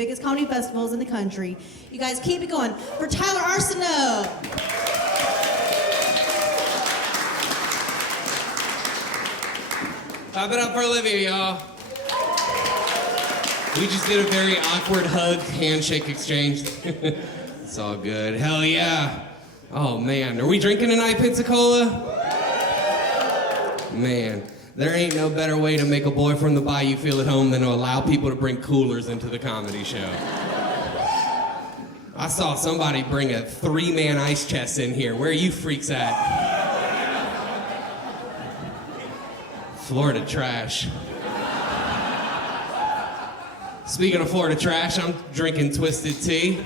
biggest comedy festivals in the country. You guys keep it going for Tyler Arceneaux. Clap it up for Olivia, y'all. We just did a very awkward hug, handshake exchange. It's all good. Hell yeah. Oh man, are we drinking tonight, Pensacola? Man, there ain't no better way to make a boy from the bayou feel at home than to allow people to bring coolers into the comedy show. I saw somebody bring a 3-man ice chest in here. Where are you freaks at? Florida trash. Speaking of Florida trash, I'm drinking twisted tea.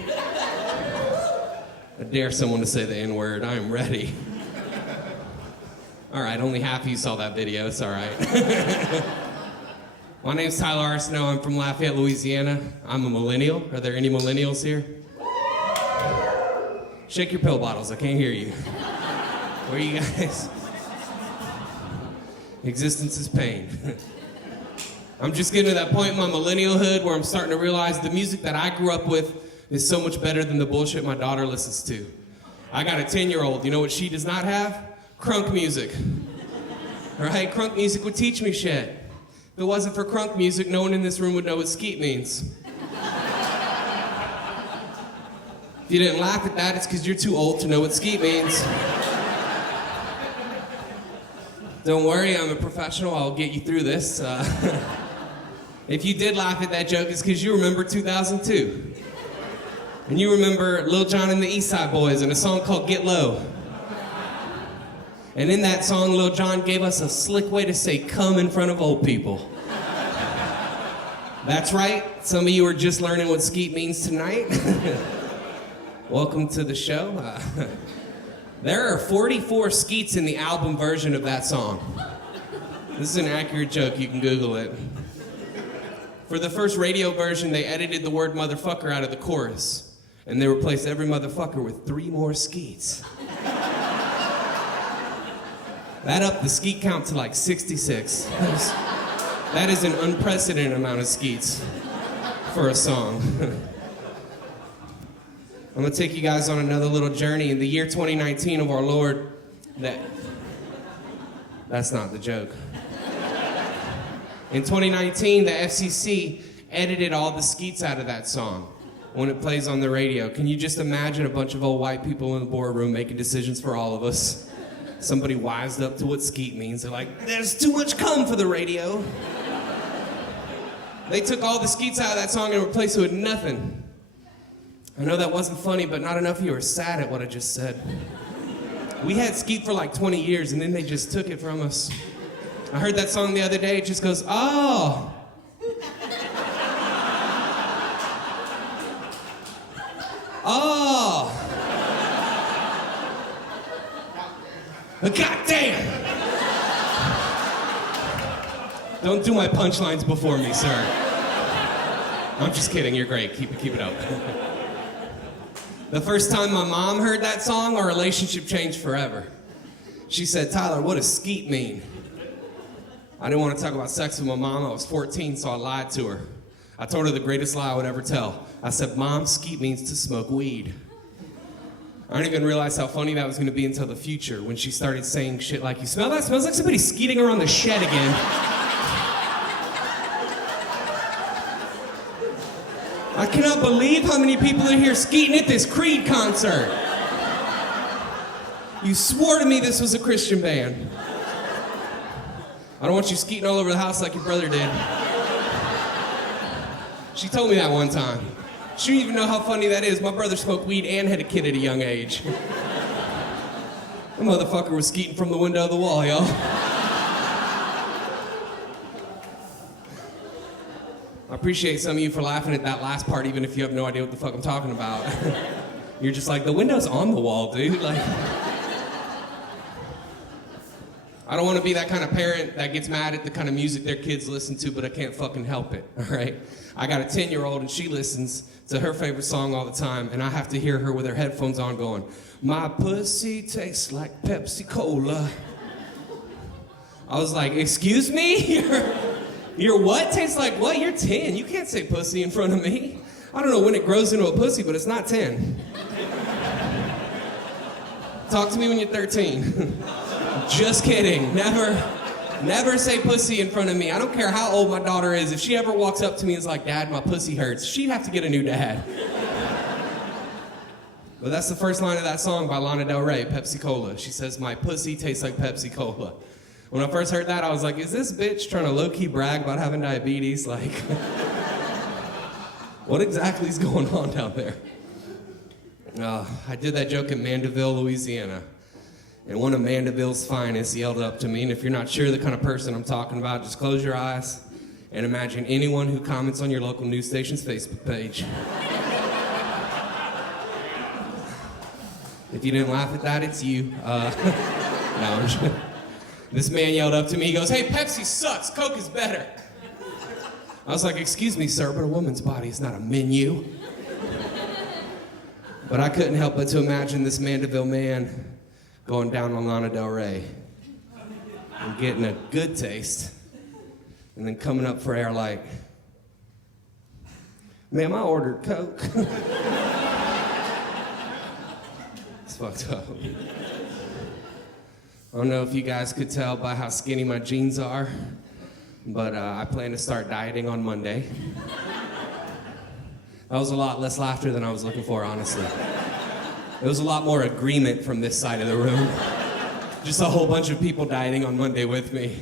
I dare someone to say the N-word. I am ready. All right, only half of you saw that video. It's all right. My name's Tyler Arceneaux. I'm from Lafayette, Louisiana. I'm a millennial. Are there any millennials here? Shake your pill bottles. I can't hear you. Where are you guys? Existence is pain. I'm just getting to that point in my millennialhood where I'm starting to realize the music that I grew up with is so much better than the bullshit my daughter listens to. I got a 10-year-old. You know what she does not have? Crunk music. All right, crunk music would teach me shit. If it wasn't for crunk music, no one in this room would know what skeet means. If you didn't laugh at that, it's because you're too old to know what skeet means. Don't worry, I'm a professional. I'll get you through this. If you did laugh at that joke, it's because you remember 2002. And you remember Lil Jon and the East Side Boys and a song called Get Low. And in that song, Lil Jon gave us a slick way to say come in front of old people. That's right. Some of you are just learning what skeet means tonight. Welcome to the show. There are 44 skeets in the album version of that song. This is an accurate joke. You can Google it. For the first radio version, they edited the word motherfucker out of the chorus, and they replaced every motherfucker with 3 more skeets. That upped the skeet count to like 66. That is an unprecedented amount of skeets for a song. I'm gonna take you guys on another little journey. In the year 2019 of our Lord, that's not the joke. In 2019, the FCC edited all the skeets out of that song when it plays on the radio. Can you just imagine a bunch of old white people in the boardroom making decisions for all of us? Somebody wised up to what skeet means. They're like, there's too much cum for the radio. They took all the skeets out of that song and replaced it with nothing. I know that wasn't funny, but not enough of you are sad at what I just said. We had skeet for like 20 years, and then they just took it from us. I heard that song the other day. It just goes, oh. Oh. God damn! Don't do my punchlines before me, sir. I'm just kidding. You're great. Keep it up. The first time my mom heard that song, our relationship changed forever. She said, Tyler, what does skeet mean? I didn't want to talk about sex with my mom. I was 14, so I lied to her. I told her the greatest lie I would ever tell. I said, Mom, skeet means to smoke weed. I didn't even realize how funny that was going to be until the future, when she started saying shit like, you smell that? It smells like somebody skeeting around the shed again. I cannot believe how many people are here skeeting at this Creed concert. You swore to me this was a Christian band. I don't want you skeeting all over the house like your brother did. She told me that one time. She didn't even know how funny that is. My brother smoked weed and had a kid at a young age. The motherfucker was skeeting from the window of the wall, y'all. I appreciate some of you for laughing at that last part, even if you have no idea what the fuck I'm talking about. You're just like, the window's on the wall, dude. Like, I don't want to be that kind of parent that gets mad at the kind of music their kids listen to, but I can't fucking help it, all right? I got a 10-year-old and she listens to her favorite song all the time, and I have to hear her with her headphones on going, my pussy tastes like Pepsi Cola. I was like, excuse me? Your what tastes like what? You're 10. You can't say pussy in front of me. I don't know when it grows into a pussy, but it's not 10. Talk to me when you're 13. Just kidding. Never say pussy in front of me. I don't care how old my daughter is. If she ever walks up to me and is like, Dad, my pussy hurts, she'd have to get a new dad. But that's the first line of that song by Lana Del Rey, Pepsi Cola. She says, my pussy tastes like Pepsi Cola. When I first heard that, I was like, is this bitch trying to low-key brag about having diabetes? Like, what exactly is going on down there? I did that joke in Mandeville, Louisiana. And one of Mandeville's finest yelled up to me, and if you're not sure the kind of person I'm talking about, just close your eyes and imagine anyone who comments on your local news station's Facebook page. If you didn't laugh at that, it's you. No, this man yelled up to me, he goes, hey, Pepsi sucks, Coke is better. I was like, excuse me, sir, but a woman's body is not a menu. But I couldn't help but to imagine this Mandeville man going down on Lana Del Rey and getting a good taste and then coming up for air like, ma'am, I ordered Coke. It's fucked up. I don't know if you guys could tell by how skinny my jeans are, but I plan to start dieting on Monday. That was a lot less laughter than I was looking for, honestly. There was a lot more agreement from this side of the room. Just a whole bunch of people dieting on Monday with me.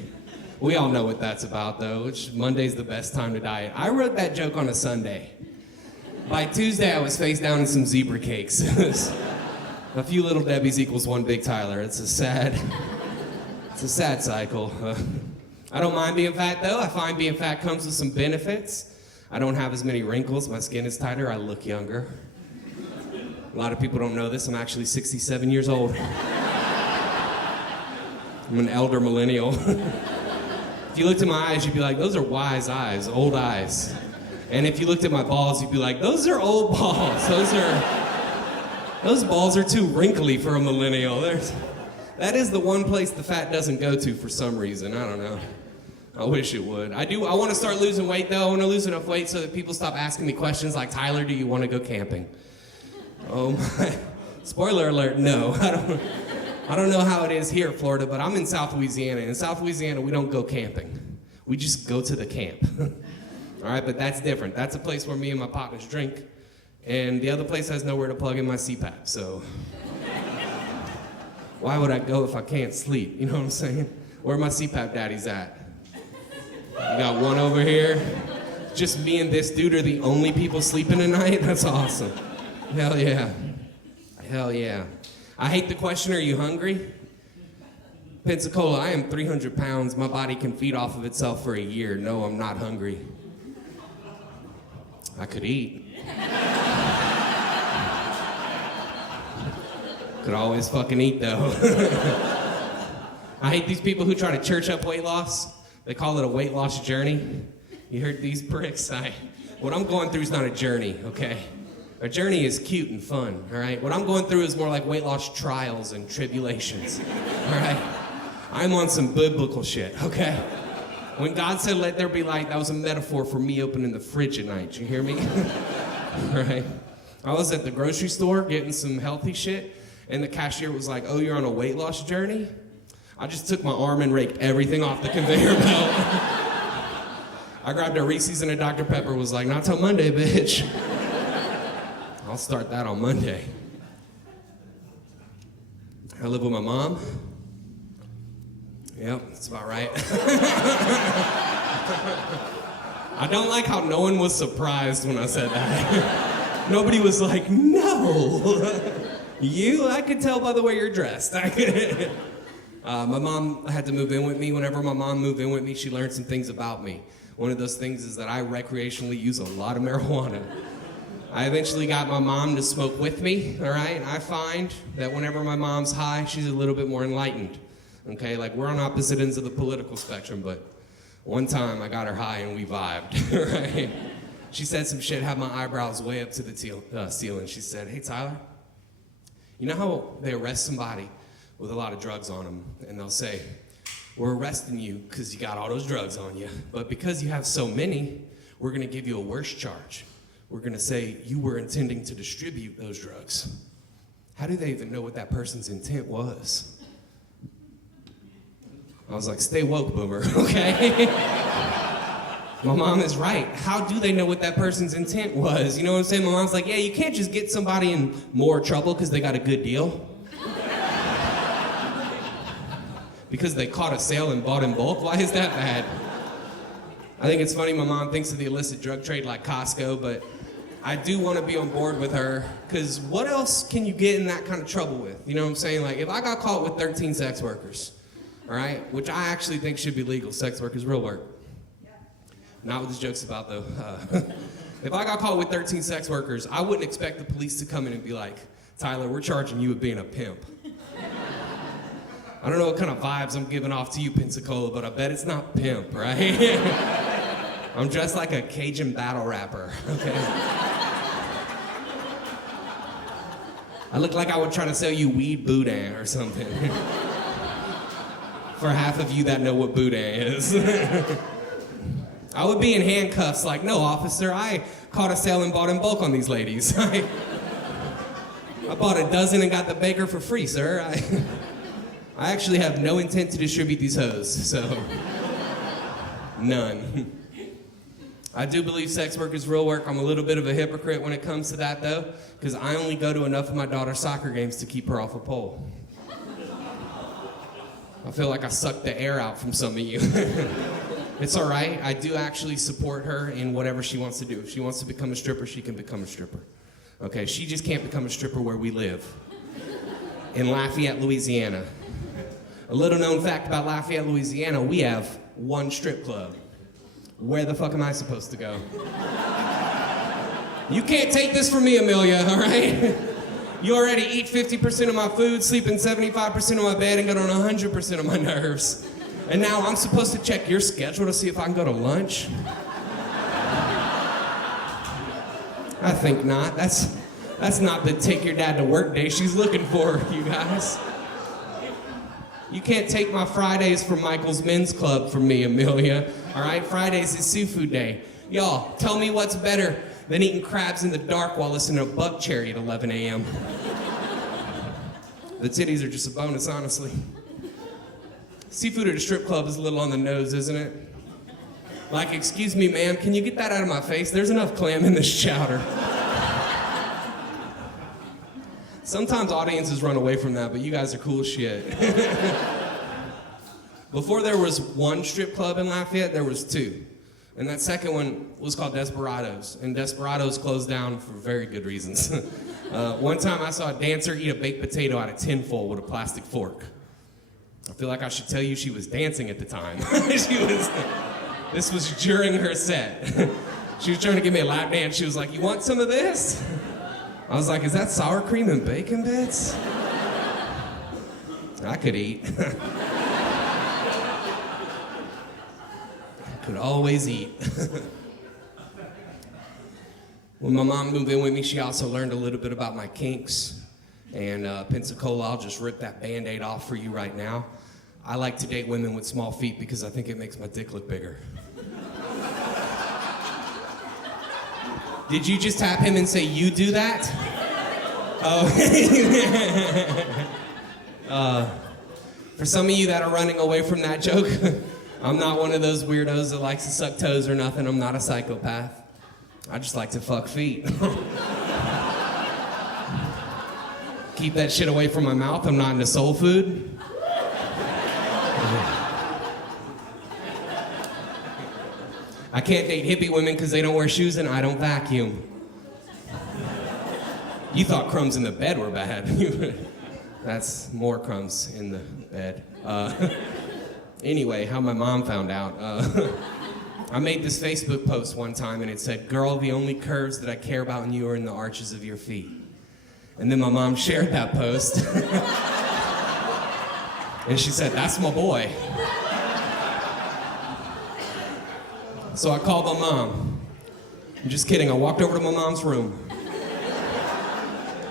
We all know what that's about, though. Monday's the best time to diet. I wrote that joke on a Sunday. By Tuesday, I was face down in some zebra cakes. A few little Debbies equals one big Tyler. It's a sad cycle. I don't mind being fat, though. I find being fat comes with some benefits. I don't have as many wrinkles. My skin is tighter. I look younger. A lot of people don't know this. I'm actually 67 years old. I'm an elder millennial. If you looked at my eyes, you'd be like, those are wise eyes, old eyes. And if you looked at my balls, you'd be like, those are old balls. Those balls are too wrinkly for a millennial. That is the one place the fat doesn't go to for some reason. I don't know. I wish it would. I want to start losing weight, though. I want to lose enough weight so that people stop asking me questions like, Tyler, do you want to go camping? Oh my. Spoiler alert, no. I don't know how it is here in Florida, but I'm in South Louisiana. In South Louisiana, we don't go camping. We just go to the camp. All right, but that's different. That's a place where me and my partners drink. And the other place has nowhere to plug in my CPAP, so why would I go if I can't sleep? You know what I'm saying? Where my CPAP daddies at? You got one over here. Just me and this dude are the only people sleeping tonight? That's awesome. Hell yeah. Hell yeah. I hate the question, are you hungry? Pensacola, I am 300 pounds. My body can feed off of itself for a year. No, I'm not hungry. I could eat. Could always fucking eat, though. I hate these people who try to church up weight loss. They call it a weight loss journey. You heard these pricks? What I'm going through is not a journey, okay? A journey is cute and fun, all right? What I'm going through is more like weight loss trials and tribulations, all right? I'm on some biblical shit, okay? When God said, let there be light, that was a metaphor for me opening the fridge at night. You hear me? All right? I was at the grocery store getting some healthy shit, and the cashier was like, oh, you're on a weight loss journey? I just took my arm and raked everything off the conveyor belt. I grabbed a Reese's and a Dr. Pepper, was like, not till Monday, bitch. I'll start that on Monday. I live with my mom. Yep, that's about right. I don't like how no one was surprised when I said that. Nobody was like, no. You? I could tell by the way you're dressed. My mom had to move in with me. Whenever my mom moved in with me, she learned some things about me. One of those things is that I recreationally use a lot of marijuana. I eventually got my mom to smoke with me, all right? I find that whenever my mom's high, she's a little bit more enlightened, okay? Like, we're on opposite ends of the political spectrum, but one time I got her high and we vibed, right? She said some shit, had my eyebrows way up to the ceiling. She said, hey, Tyler, you know how they arrest somebody with a lot of drugs on them, and they'll say, we're arresting you because you got all those drugs on you, but because you have so many, we're gonna give you a worse charge. we're gonna say you were intending to distribute those drugs. How do they even know what that person's intent was? I was like, stay woke, boomer, okay? My mom is right. How do they know what that person's intent was? You know what I'm saying? My mom's like, yeah, you can't just get somebody in more trouble because they got a good deal. Because they caught a sale and bought in bulk? Why is that bad? I think it's funny my mom thinks of the illicit drug trade like Costco, but I do want to be on board with her, because what else can you get in that kind of trouble with? You know what I'm saying? Like, if I got caught with 13 sex workers, all right, which I actually think should be legal, sex work is real work. Not what this joke's about, though. If I got caught with 13 sex workers, I wouldn't expect the police to come in and be like, Tyler, we're charging you with being a pimp. I don't know what kind of vibes I'm giving off to you, Pensacola, but I bet it's not pimp, right? I'm dressed like a Cajun battle rapper, okay? I look like I would try to sell you weed boudin or something. For half of you that know what boudin is. I would be in handcuffs like, no, officer, I caught a sale and bought in bulk on these ladies. I bought a dozen and got the baker for free, sir. I actually have no intent to distribute these hoes, so none. I do believe sex work is real work. I'm a little bit of a hypocrite when it comes to that, though, because I only go to enough of my daughter's soccer games to keep her off a pole. I feel like I sucked the air out from some of you. It's all right. I do actually support her in whatever she wants to do. If she wants to become a stripper, she can become a stripper. Okay, she just can't become a stripper where we live. In Lafayette, Louisiana. A little known fact about Lafayette, Louisiana, we have one strip club. Where the fuck am I supposed to go? You can't take this from me, Amelia, all right? You already eat 50% of my food, sleep in 75% of my bed, and get on 100% of my nerves. And now I'm supposed to check your schedule to see if I can go to lunch? I think not. That's not the take your dad to work day she's looking for, you guys. You can't take my Fridays from Michael's Men's Club from me, Amelia. All right, Fridays is seafood day. Y'all, tell me what's better than eating crabs in the dark while listening to Buck Cherry at 11 a.m. The titties are just a bonus, honestly. Seafood at a strip club is a little on the nose, isn't it? Like, excuse me, ma'am, can you get that out of my face? There's enough clam in this chowder. Sometimes audiences run away from that, but you guys are cool as shit. Before there was one strip club in Lafayette, there was two. And that second one was called Desperados. And Desperados closed down for very good reasons. One time I saw a dancer eat a baked potato out of tinfoil with a plastic fork. I feel like I should tell you she was dancing at the time. This was during her set. She was trying to give me a lap dance. She was like, you want some of this? I was like, is that sour cream and bacon bits? I could eat. Could always eat. When my mom moved in with me, she also learned a little bit about my kinks. And Pensacola, I'll just rip that Band-Aid off for you right now. I like to date women with small feet because I think it makes my dick look bigger. Did you just tap him and say, you do that? Oh. For some of you that are running away from that joke, I'm not one of those weirdos that likes to suck toes or nothing. I'm not a psychopath. I just like to fuck feet. Keep that shit away from my mouth. I'm not into soul food. I can't date hippie women because they don't wear shoes and I don't vacuum. You thought crumbs in the bed were bad. That's more crumbs in the bed. Anyway, how my mom found out. I made this Facebook post one time and it said, girl, the only curves that I care about in you are in the arches of your feet. And then my mom shared that post. And she said, that's my boy. So I called my mom. I'm just kidding, I walked over to my mom's room.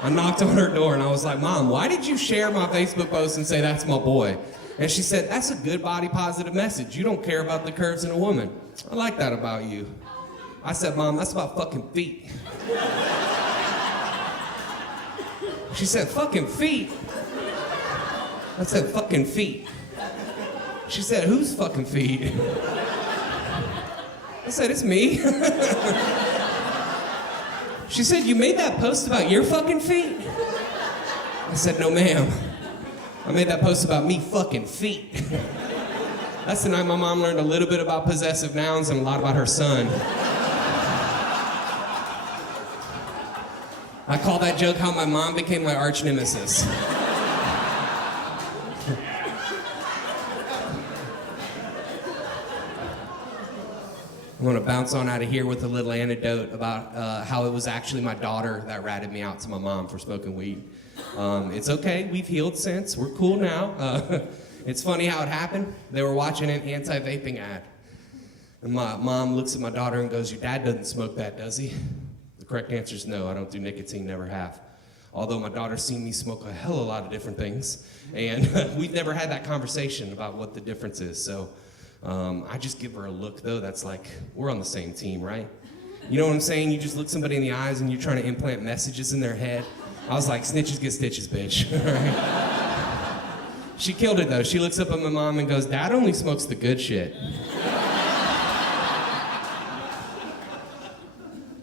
I knocked on her door and I was like, Mom, why did you share my Facebook post and say that's my boy? And she said, that's a good body positive message. You don't care about the curves in a woman. I like that about you. I said, Mom, that's about fucking feet. She said, fucking feet? I said, fucking feet. She said, whose fucking feet? I said, it's me. She said, you made that post about your fucking feet? I said, no, ma'am. I made that post about me fucking feet. That's the night my mom learned a little bit about possessive nouns and a lot about her son. I call that joke how my mom became my arch nemesis. I'm gonna bounce on out of here with a little anecdote about how it was actually my daughter that ratted me out to my mom for smoking weed. It's okay, we've healed since, we're cool now. It's funny how it happened. They were watching an anti-vaping ad. And my mom looks at my daughter and goes, your dad doesn't smoke that, does he? The correct answer is no, I don't do nicotine, never have. Although my daughter's seen me smoke a hell of a lot of different things. And we've never had that conversation about what the difference is. So I just give her a look though, that's like, we're on the same team, right? You know what I'm saying? You just look somebody in the eyes and you're trying to implant messages in their head. I was like, snitches get stitches, bitch. She killed it though. She looks up at my mom and goes, Dad only smokes the good shit.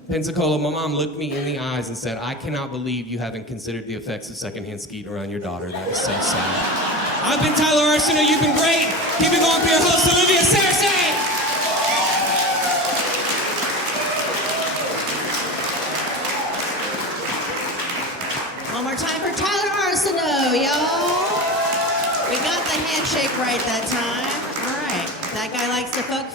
Pensacola, my mom looked me in the eyes and said, I cannot believe you haven't considered the effects of secondhand skeet around your daughter. That is so sad. I've been Tyler Arceneaux. You've been great. Keep it going for your host, Olivia Cersei. One more time for Tyler Arceneaux, y'all. We got the handshake right that time. All right. That guy likes to fuck